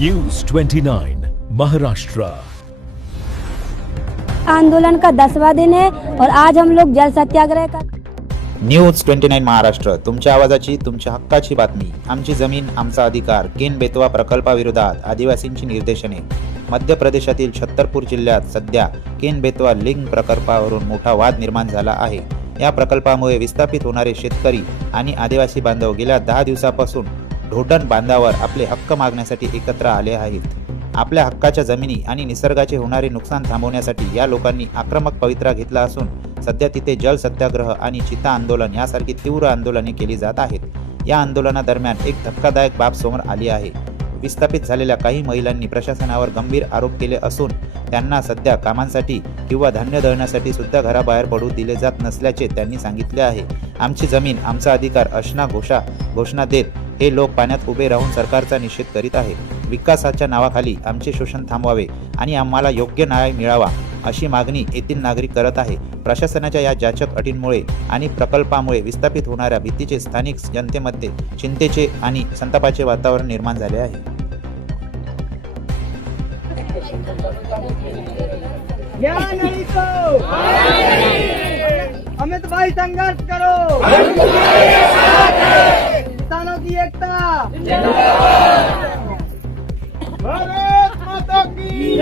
News 29 Maharashtra. आंदोलन का 10वां दिन है और आज हम लोग जल सत्याग्रह का न्यूज 29 महाराष्ट्र, तुमच्या आवाजाची, तुमच्या हक्काची बातमी। आमची जमीन आमचा अधिकार केन बेतवा प्रकल्पाविरोधात आदिवासींची निर्देशने। मध्य प्रदेशातील छत्तरपूर जिल्ह्यात सध्या केन बेतवा लिंक प्रकल्पावरून मोठा वाद निर्माण झाला आहे। या प्रकल्पामुळे विस्थापित होणारे शेतकरी आणि आदिवासी बांधव गेल्या 10 दिवसापासून ढोटण बांधावर आपले हक्क मागण्यासाठी एकत्र आले आहेत। आपल्या हक्काच्या जमिनी आणि निसर्गाचे होणारे नुकसान थांबवण्यासाठी या लोकांनी आक्रमक पवित्रा घेतला असून सध्या तिथे जल सत्याग्रह आणि चिता आंदोलन यासारखी तीव्र आंदोलने केली जात आहेत। या आंदोलनादरम्यान एक धक्कादायक बाब समोर आली आहे। विस्थापित झालेल्या काही महिलांनी प्रशासनावर गंभीर आरोप केले असून त्यांना सध्या कामांसाठी किंवा धान्य दळण्यासाठी सुद्धा घराबाहेर पडू दिले जात नसल्याचे त्यांनी सांगितले आहे। आमची जमीन आमचा अधिकार अशा घोषणा देत हे लोक पाण्यात उभे राहून सरकारचा निषेध करीत आहेत। विकासाच्या नावाखाली आमचे शोषण थांबवावे आणि आम्हाला योग्य न्याय मिळावा अशी मागणी येथील नागरिक करत आहे। प्रशासनाच्या या जाचक अटींमुळे आणि प्रकल्पामुळे विस्थापित होणाऱ्या भीतीचे स्थानिक जनतेमध्ये चिंतेचे आणि संतापाचे वातावरण निर्माण झाले आहे। अमित भाई संघर्ष करो, किसानों की एकता। भारत माता की